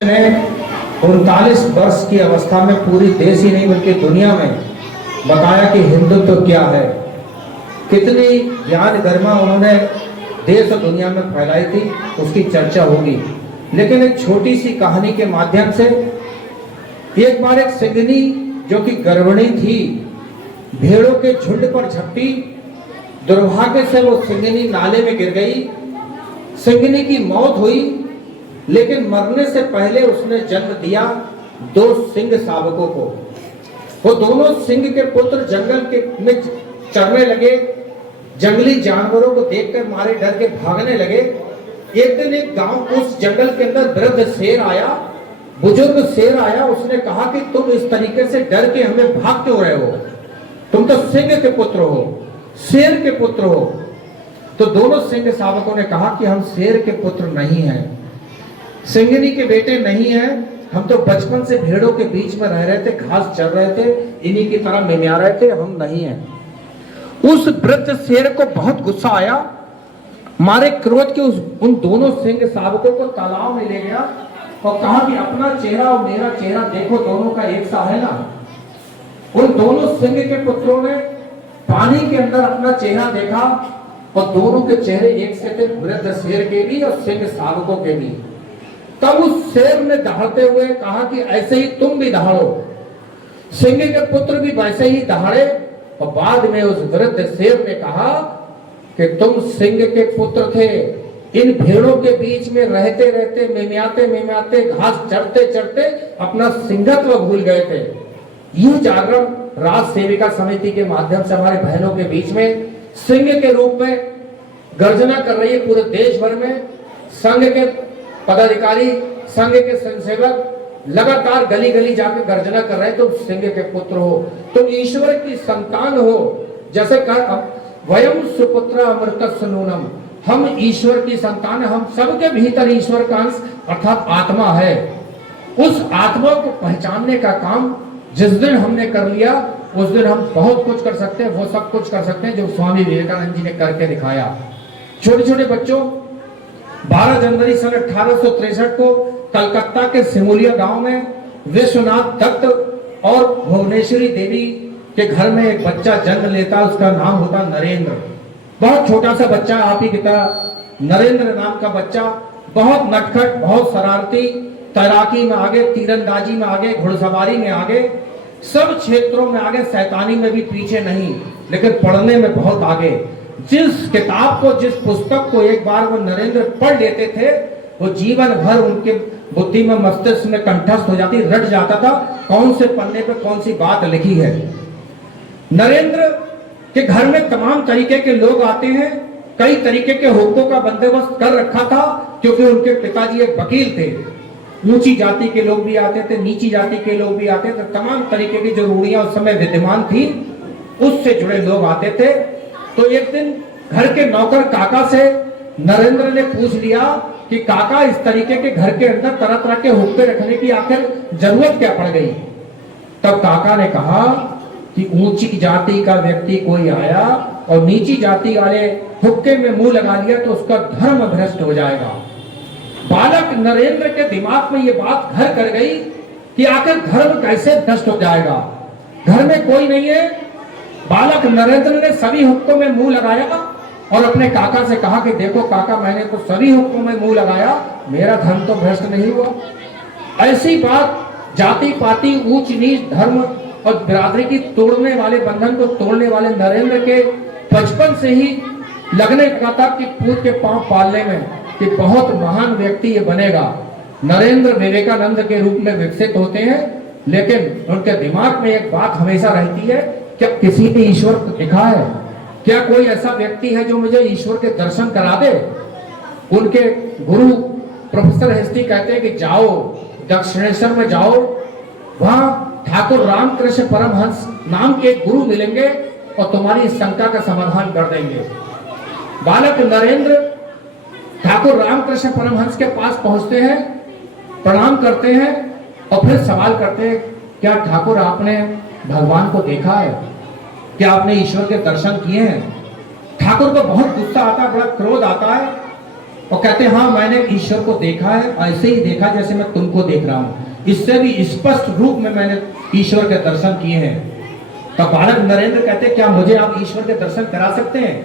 ने 39 वर्ष की अवस्था में पूरी देश ही नहीं बल्कि दुनिया में बताया कि हिंदुत्व क्या है। कितनी ज्ञान गरिमा उन्होंने देश और दुनिया में फैलाई थी, उसकी चर्चा होगी। लेकिन एक छोटी सी कहानी के माध्यम से, एक बार एक सिंघनी जो कि गर्भिणी थी, भेड़ों के झुंड पर झपटी। दुर्भाग्य से वो सिंघनी नाले में गिर गई। सिंघनी की मौत हुई, लेकिन मरने से पहले उसने जन्म दिया 2 सिंह शावकों को। वो दोनों सिंह के पुत्र जंगल के में चरने लगे। जंगली जानवरों को देखकर मारे डर के भागने लगे। एक दिन एक गांव, उस जंगल के अंदर वृद्ध शेर आया, बुजुर्ग शेर आया। उसने कहा कि तुम इस तरीके से डर के हमें भाग क्यों रहे हो? तुम तो सिंह के पुत्र हो, शेर के पुत्र हो। तो दोनों सिंह शावकों ने कहा कि हम शेर के पुत्र नहीं हैं, सिंघनी के बेटे नहीं हैं, हम तो बचपन से भेड़ों के बीच में रह रहे थे, घास चर रहे थे, इन्हीं की तरह मिमिया रहे थे, हम नहीं हैं। उस वृद्ध शेर को बहुत गुस्सा आया। मारे क्रोध के उन दोनों सिंह शावकों को तालाब में ले गया और कहा कि अपना चेहरा और मेरा चेहरा देखो, दोनों का एक सा है ना। उन दोनों सिंह के पुत्रों ने पानी के अंदर अपना चेहरा देखा और दोनों के चेहरे एक से थे, वृद्ध शेर के भी और सिंह शावकों के भी। तब उस शेर ने दहाड़ते हुए कहा कि ऐसे ही तुम भी दहाड़ो। सिंह के पुत्र भी वैसे ही दहाड़े और बाद में उस वृद्ध शेर ने कहा कि तुम सिंह के पुत्र थे, इन भेड़ों के बीच में रहते रहते, मिमियाते मिमियाते, घास चढ़ते चढ़ते अपना सिंहत्व भूल गए थे। यह जागरण राज सेविका समिति के माध्यम से हमारे बहनों के बीच में सिंह के रूप में गर्जना कर रही है। पूरे देश भर में संघ के पदाधिकारी, संघ के स्वयंसेवक लगातार गली गली जाकर गर्जना कर रहे हैं, तुम सिंह के पुत्र हो, तुम ईश्वर की संतान हो। जैसे वयम सुपुत्र अमृतस्य नूनम, हम ईश्वर की संतान, हम सबके भीतर ईश्वर का अंश अर्थात आत्मा है। उस आत्मा को पहचानने का काम जिस दिन हमने कर लिया, उस दिन हम बहुत कुछ कर सकते हैं, वो सब कुछ कर सकते हैं जो स्वामी विवेकानंद जी ने करके दिखाया। छोटे छोटे बच्चों, 12 जनवरी सन 1863 को कलकत्ता के सिमुलिया गांव में विश्वनाथ दत्त और भुवनेश्वरी देवी के घर में एक बच्चा जन्म लेता। उसका नाम होता नरेंद्र। बहुत छोटा सा बच्चा, आप ही की तरह नरेंद्र नाम का बच्चा, बहुत नटखट, बहुत शरारती, तैराकी में आगे, तीरंदाजी में आगे, घुड़सवारी में आगे, सब क्षेत्रों में आगे, शैतानी में भी पीछे नहीं, लेकिन पढ़ने में बहुत आगे। जिस किताब को, जिस पुस्तक को एक बार वो नरेंद्र पढ़ लेते थे, वो जीवन भर उनके बुद्धि में, मस्तिष्क में कंठस्थ हो जाती, रट जाता था कौन से पन्ने पे कौन सी बात लिखी है। नरेंद्र के घर में तमाम तरीके के लोग आते हैं। कई तरीके के हुक्कों का बंदोबस्त कर रखा था, क्योंकि उनके पिताजी एक वकील थे। ऊंची जाति के लोग भी आते थे, नीची जाति के लोग भी आते थे, तमाम तरीके की जो रूढ़ियां उस समय विद्यमान थी, उससे जुड़े लोग आते थे। तो एक दिन घर के नौकर काका से नरेंद्र ने पूछ लिया कि काका, इस तरीके के घर के अंदर तरह तरह के हुक्के रखने की आखिर जरूरत क्या पड़ गई? तब काका ने कहा कि ऊंची जाति का व्यक्ति कोई आया और नीची जाति वाले हुक्के में मुंह लगा लिया तो उसका धर्म भ्रष्ट हो जाएगा। बालक नरेंद्र के दिमाग में ये बात घर कर गई कि आखिर धर्म कैसे भ्रष्ट हो जाएगा? घर में कोई नहीं है। बालक नरेंद्र ने सभी हुक्कों में मुंह लगाया और अपने काका से कहा कि देखो काका, मैंने तो सभी हुक्कों में मुंह लगाया, मेरा धर्म तो भ्रष्ट नहीं हुआ। ऐसी बात जाति पाति, ऊंच नीच, धर्म और बिरादरी की तोड़ने वाले, बंधन को तोड़ने वाले नरेंद्र के बचपन से ही लगने लगा था कि पूत के पांव पालने में कि बहुत महान व्यक्ति ये बनेगा। नरेंद्र विवेकानंद के रूप में विकसित होते हैं, लेकिन उनके दिमाग में एक बात हमेशा रहती है, क्या किसी ने ईश्वर को देखा है? क्या कोई ऐसा व्यक्ति है जो मुझे ईश्वर के दर्शन करा दे? उनके गुरु प्रोफेसर हेस्टी कहते हैं कि जाओ दक्षिणेश्वर में जाओ, वहां ठाकुर रामकृष्ण परमहंस नाम के गुरु मिलेंगे और तुम्हारी इस शंका का समाधान कर देंगे। बालक नरेंद्र ठाकुर रामकृष्ण परमहंस के पास पहुंचते हैं, प्रणाम करते हैं और फिर सवाल करते हैं, क्या ठाकुर आपने भगवान को देखा है? क्या आपने ईश्वर के दर्शन किए हैं? ठाकुर को बहुत गुस्सा आता है, बड़ा क्रोध आता है। और कहते हैं हाँ मैंने ईश्वर को देखा है, ऐसे ही देखा जैसे मैं तुमको देख रहा हूं, इससे भी स्पष्ट रूप में मैंने ईश्वर के दर्शन किए हैं। तब बालक नरेंद्र कहते क्या मुझे आप ईश्वर के दर्शन करा सकते हैं?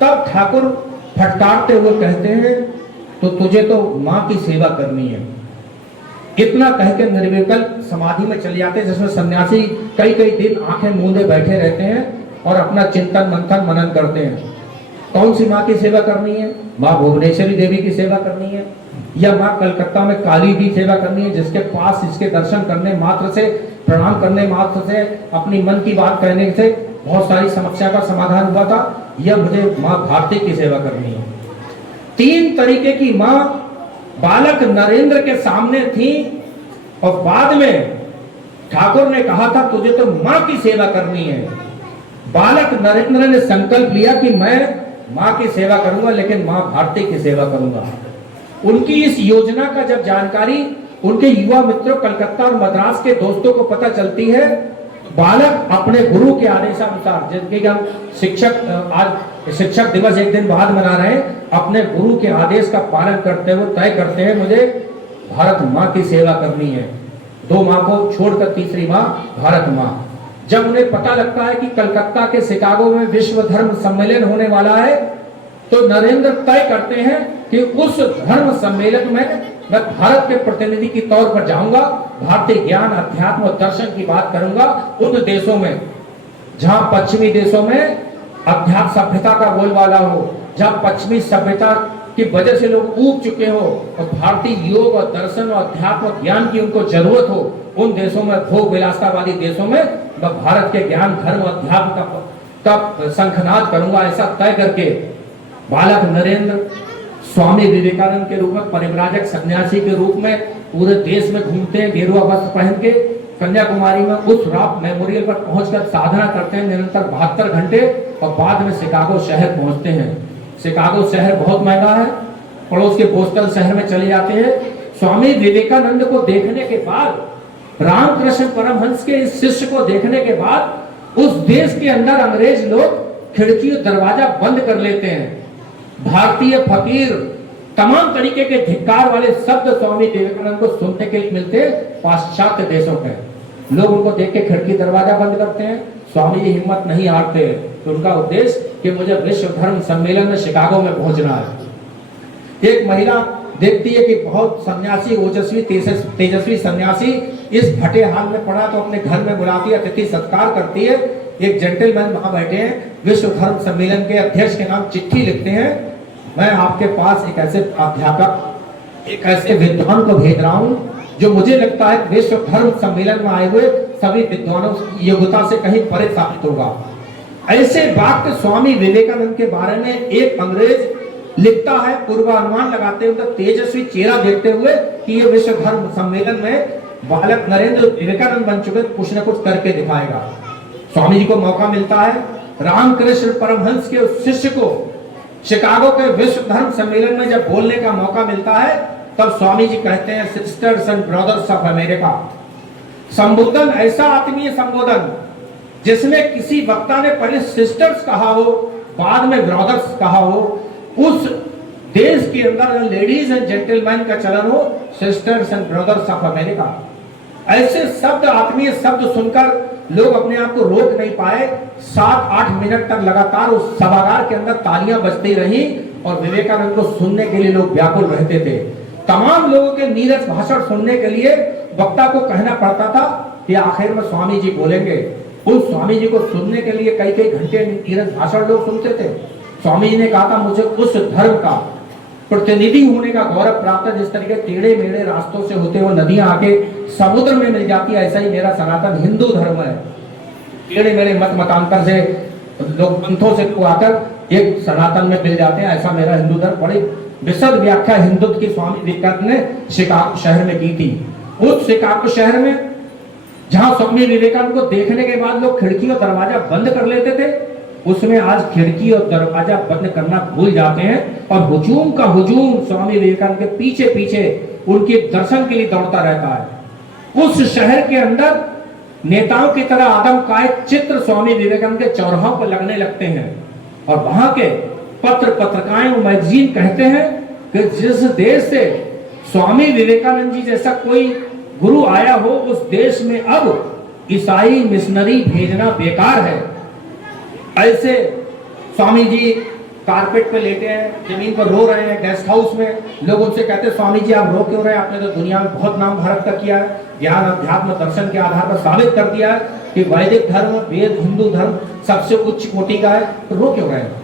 तब ठाकुर फटकारते हुए कहते हैं तो तुझे तो मां की सेवा करनी है। इतना कह के निर्विकल्प समाधि में चले जाते हैं, जिसमें सन्यासी कई कई दिन आंखें मूंदे बैठे रहते हैं और अपना चिंतन मंथन मनन करते हैं। कौन सी माँ की सेवा करनी है? माँ भुवनेश्वरी देवी की सेवा करनी है, या माँ कलकत्ता में काली की सेवा करनी है, जिसके पास इसके दर्शन करने मात्र से, प्रणाम करने मात्र से, अपनी मन की बात कहने से बहुत सारी समस्या का समाधान हुआ था, या मुझे माँ भारती की सेवा करनी है। 3 तरीके की माँ बालक नरेंद्र के सामने थी, और बाद में ठाकुर ने कहा था तुझे तो माँ की सेवा करनी है। बालक नरेंद्र ने संकल्प लिया कि मैं माँ की सेवा करूंगा, लेकिन माँ भारती की सेवा करूंगा। उनकी इस योजना का जब जानकारी उनके युवा मित्रों कलकत्ता और मद्रास के दोस्तों को पता चलती है, बालक अपने गुरु के आदेशानुसार, जिनके हम आज शिक्षक दिवस एक दिन बाद मना रहे हैं, अपने गुरु के आदेश का पालन करते हुए तय करते हैं मुझे भारत माँ की सेवा करनी है। 2 माँ को छोड़कर तीसरी माँ भारत माँ। जब उन्हें पता लगता है कि कलकत्ता के शिकागो में विश्व धर्म सम्मेलन होने वाला है, तो नरेंद्र तय करते हैं कि उस धर्म सम्मेलन में मैं भारत के प्रतिनिधि के तौर पर जाऊंगा, भारतीय ज्ञान, अध्यात्म और दर्शन की बात करूंगा उन देशों में जहां पश्चिमी देशों में अध्यात्म सभ्यता का बोलबाला हो, जहां पश्चिमी सभ्यता की वजह से लोग ऊब चुके हो और भारतीय योग और दर्शन और अध्यात्म और ज्ञान की उनको जरूरत हो, उन देशों में, भोग विलासतावादी देशों में मैं भारत के ज्ञान, धर्म, अध्यात्म का शंखनाद करूंगा। ऐसा तय करके बालक नरेंद्र स्वामी विवेकानंद के रूप में, परिव्राजक सन्यासी के रूप में पूरे देश में घूमते हैं, गेरुआ वस्त्र पहन के। कन्याकुमारी में उस रॉक मेमोरियल पर पहुंचकर साधना करते हैं निरंतर 72 घंटे, और बाद में शिकागो शहर पहुंचते हैं। शिकागो शहर बहुत महंगा है, पड़ोस के बोस्टन शहर में चले जाते हैं। स्वामी विवेकानंद को देखने के बाद, रामकृष्ण परमहंस के इस शिष्य को देखने के बाद, उस देश के अंदर अंग्रेज लोग खिड़की और दरवाजा बंद कर लेते हैं। भारतीय फकीर, तमाम तरीके के धिक्कार वाले शब्द स्वामी विवेकानंद को सुनने के लिए मिलते पाश्चात्य देशों के लोग उनको देख के खिड़की दरवाजा बंद करते हैं। स्वामी जी हिम्मत नहीं हारते, तो उनका उद्देश्य कि मुझे विश्व धर्म सम्मेलन में शिकागो में पहुंचना है। एक महिला देखती है कि बहुत सन्यासी, ओजस्वी, तेजस्वी सन्यासी इस फटे हाल में पड़ा, तो अपने घर में बुलाती है, अतिथि सत्कार करती है। एक जेंटलमैन वहां बैठे हैं, विश्व धर्म सम्मेलन के अध्यक्ष के नाम चिट्ठी लिखते हैं, मैं आपके पास एक ऐसे अध्यापक, एक ऐसे विद्वान को भेज रहा हूं जो मुझे लगता है विश्व धर्म सम्मेलन में आए हुए सभी विद्वानों की योग्यता से कहीं परे साबित होगा। ऐसे वाक्य स्वामी विवेकानंद के बारे में एक अंग्रेज लिखता है, पूर्वानुमान लगाते हुए, तेजस्वी चेहरा देखते हुए कि ये विश्व धर्म सम्मेलन में बालक नरेंद्र विवेकानंद बन चुके, कुछ न कुछ करके दिखाएगा। स्वामी जी को मौका मिलता है, रामकृष्ण परमहंस के उस शिष्य को शिकागो के विश्व धर्म सम्मेलन में जब बोलने का मौका मिलता है, तब स्वामी जी कहते हैं, sisters and brothers of America. संबोधन ऐसा आत्मीय संबोधन जिसमें किसी वक्ता ने पहले सिस्टर्स कहा हो, बाद में ब्रदर्स कहा हो, उस देश के अंदर लेडीज एंड जेंटलमैन का चलन हो, sisters and brothers of America. ऐसे शब्द, आत्मीय शब्द सुनकर लोग अपने आप को रोक नहीं पाए। 7-8 मिनट तक लगातार उस सभागार के अंदर तालियां बजती रही और विवेकानंद को सुनने के लिए लोग व्याकुल रहते थे। तमाम लोगों के नीरस भाषण सुनने के लिए वक्ता को कहना पड़ता था कि आखिर में स्वामी जी बोलेंगे। उन स्वामी जी को सुनने के लिए कई कई घंटे नीरस भाषण लोग सुनते थे। स्वामी जी ने कहा था, मुझे उस धर्म का प्रतिनिधि होने का गौरव प्राप्त है जिस तरीके टेढ़े मेढ़े रास्तों से होते हुए नदियां आके समुद्र में मिल जाती है, ऐसा ही मेरा सनातन हिंदू धर्म है। टेढ़े मेढ़े मत मतांतर से लोग पंथों से आकर एक सनातन में मिल जाते हैं, ऐसा मेरा हिंदू धर्म। बड़ी विशद व्याख्या हिंदुत्व की स्वामी विवेकानंद ने शिकागो शहर में की थी। उस शिकागो शहर में जहां स्वामी विवेकानंद को देखने के बाद लोग खिड़की और दरवाजा बंद कर लेते थे, उसमें आज खिड़की और दरवाजा बंद करना भूल जाते हैं और हुजूम का हुजूम स्वामी विवेकानंद के पीछे पीछे उनके दर्शन के लिए दौड़ता रहता है। उस शहर के अंदर नेताओं की तरह आदमकाय चित्र स्वामी विवेकानंद के चौराहों पर लगने लगते हैं और वहां के पत्र पत्रिकाएं और मैगजीन कहते हैं कि जिस देश से स्वामी विवेकानंद जी जैसा कोई गुरु आया हो उस देश में अब ईसाई मिशनरी भेजना बेकार है। ऐसे स्वामी जी कारपेट पे लेटे हैं, जमीन पर रो रहे हैं गेस्ट हाउस में। लोग उनसे कहते हैं स्वामी जी आप रो क्यों रहे हैं, आपने तो दुनिया में बहुत नाम भारत का किया है, ज्ञान अध्यात्म दर्शन के आधार पर साबित कर दिया है कि वैदिक धर्म वेद हिंदू धर्म सबसे उच्च कोटि का है, तो रो क्यों रहे हैं।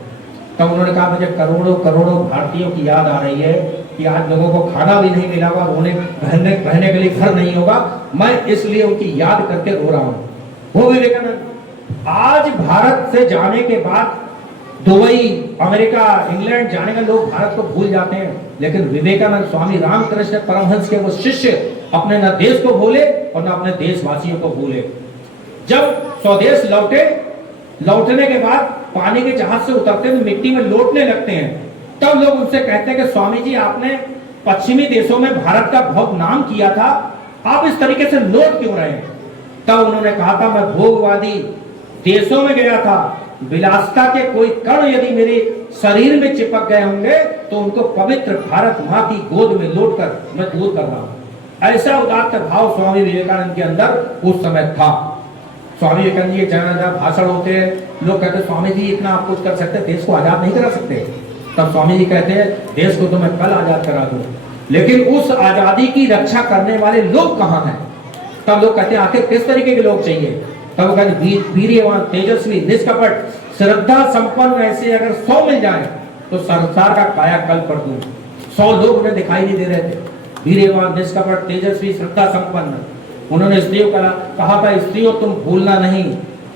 तब उन्होंने कहा मुझे करोड़ों करोड़ों भारतीयों की याद आ रही है कि आज लोगों को खाना भी नहीं मिला होगा, रोने रहने के लिए घर नहीं होगा, मैं इसलिए उनकी याद करके रो रहा हूँ। वो विवेकानंद आज भारत से जाने के बाद दुबई अमेरिका इंग्लैंड जाने का लोग भारत को भूल जाते हैं, लेकिन विवेकानंद स्वामी रामकृष्ण परमहंस के वो शिष्य अपने न देश को भूले और न अपने देशवासियों को भूले। जब स्वदेश लौटने के बाद पानी के जहाज से उतरते हैं मिट्टी में लौटने लगते हैं, तब लोग उनसे कहते हैं कि स्वामी जी आपने पश्चिमी देशों में भारत का बहुत नाम किया था, आप इस तरीके से लौट क्यों रहे हैं। तब उन्होंने कहा था मैं भोगवादी देशों में गया था, विलासिता के कोई कण यदि मेरे शरीर में चिपक गए होंगे तो उनको पवित्र भारत माँ की गोद में लौटकर मैं दूर कर रहा हूं। ऐसा उदात्त भाव स्वामी विवेकानंद के अंदर उस समय था। स्वामी विवेकानंद जी जहाँ भाषण होते हैं, लोग कहते हैं स्वामी जी इतना आप कुछ कर सकते हैं, देश को आजाद नहीं करा सकते। तब स्वामी जी कहते हैं देश को तो मैं कल आजाद करा दूं, लेकिन उस आजादी की रक्षा करने वाले लोग कहाँ हैं। तब लोग कहते हैं आखिर किस तरीके के लोग चाहिए। तब कहते वीर्यवान तेजस्वी निष्कपट श्रद्धा संपन्न ऐसे अगर 100 मिल जाए तो संसार का कायाकल्प कर दूं। 100 लोग उन्हें दिखाई नहीं दे रहे थे, वीर्यवान निष्कपट तेजस्वी श्रद्धा संपन्न। उन्होंने स्त्रियों का कहा था स्त्रियों तुम भूलना नहीं,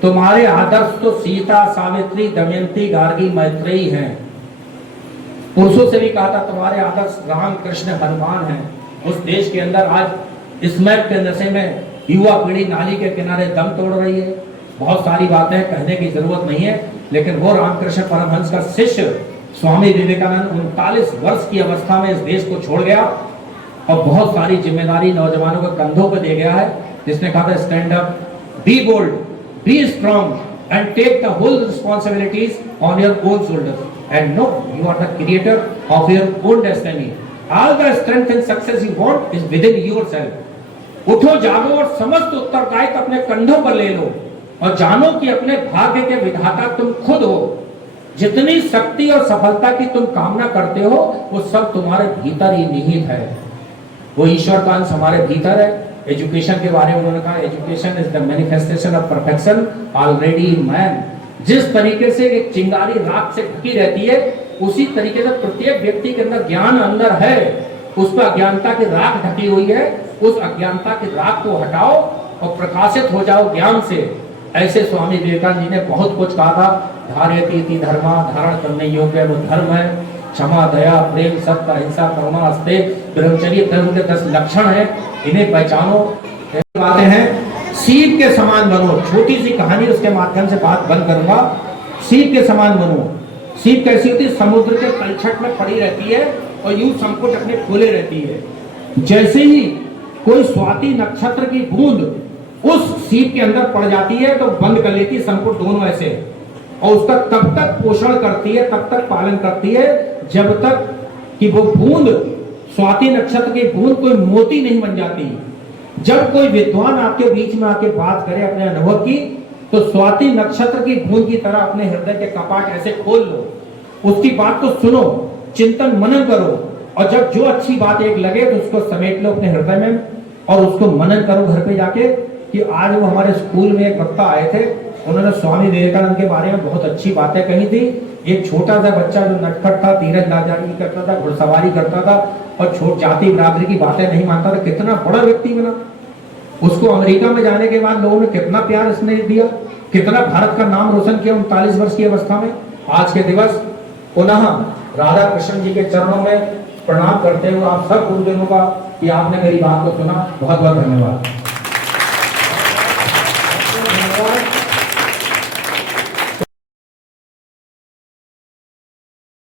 तुम्हारे आदर्श तो सीता सावित्री दमयंती गार्गी मैत्रेयी हैं। पुरुषों से भी कहा था तुम्हारे आदर्श राम कृष्ण हनुमान हैं। उस देश के अंदर आज स्मैक के नशे में युवा पीढ़ी नाली के किनारे दम तोड़ रही है। बहुत सारी बातें कहने की जरूरत नहीं है, लेकिन वो रामकृष्ण परमहंस का शिष्य स्वामी विवेकानंद 39 वर्ष की अवस्था में इस देश को छोड़ गया और बहुत सारी जिम्मेदारी नौजवानों के कंधों पर दे गया है, जिसने कहा था stand up, be bold, be strong and take the whole responsibilities on your own shoulders and know you are the creator of your own destiny. All the strength and success you want is within yourself. उठो जागो और समस्त उत्तरदायित्व अपने कंधों पर ले लो और जानो कि अपने भाग्य के विधाता तुम खुद हो। जितनी शक्ति और सफलता की तुम कामना करते हो वो सब तुम्हारे भीतर ही निहित है। वो ईश्वर का अंश हमारे भीतर है। एजुकेशन के बारे में उन्होंने कहा education is the manifestation of perfection already in man. जिस तरीके से एक चिंगारी राख से ढकी रहती है उसी तरीके से प्रत्येक व्यक्ति के अंदर ज्ञान अंदर है, उस पर अज्ञानता की राख ढकी हुई है। उस अज्ञानता की राख को हटाओ और प्रकाशित हो जाओ ज्ञान से। ऐसे स्वामी विवेकानंद जी ने बहुत कुछ कहा था। धारयति इति धर्मा, धारण करने योग्य वो धर्म है। क्षमा दया प्रेम सत्य अहिंसा करुणा अस्ते ब्रह्मचर्य धर्म के 10 लक्षण है, इन्हें पहचानो। बातें हैं सीप के समान बनो। छोटी सी कहानी उसके माध्यम से बात बंद करूंगा। सीप के समान बनो। सीप कैसी होती है, समुद्र के तलछट में पड़ी रहती है और यूं संपुट अपने खोले रहती है। जैसे ही कोई स्वाति नक्षत्र की बूंद उस सीप के अंदर पड़ जाती है तो बंद कर लेती है संपुट दोनों ऐसे, और उसका तब तक पोषण करती है, तब तक पालन करती है जब तक कि वो बूंद स्वाति नक्षत्र की बूंद कोई मोती नहीं बन जाती। जब कोई विद्वान आपके बीच में आके बात करे अपने अनुभव की, तो स्वाति नक्षत्र की बूंद की तरह अपने हृदय के कपाट ऐसे खोल लो, उसकी बात को सुनो, चिंतन मनन करो, और जब जो अच्छी बात एक लगे तो उसको समेट लो अपने हृदय में और उसको मनन करो घर पे जाके। कि आज वो हमारे स्कूल में एक वक्ता आए थे, उन्होंने स्वामी विवेकानंद के बारे में बहुत अच्छी बातें कही थी। एक छोटा सा बच्चा जो नटखट था, तीरंदाजी करता था, घुड़सवारी करता था और छोट जाति बरादरी की बातें नहीं मानता था, कितना बड़ा व्यक्ति बना। उसको अमेरिका में जाने के बाद लोगों ने कितना प्यार स्नेह दिया, कितना भारत का नाम रोशन किया 39 वर्ष की अवस्था में। आज के दिवस पुनः राधा कृष्ण जी के चरणों में प्रणाम करते हुए आप सब गुरुजनों का कि आपने मेरी बात को सुना। बहुत बहुत धन्यवाद।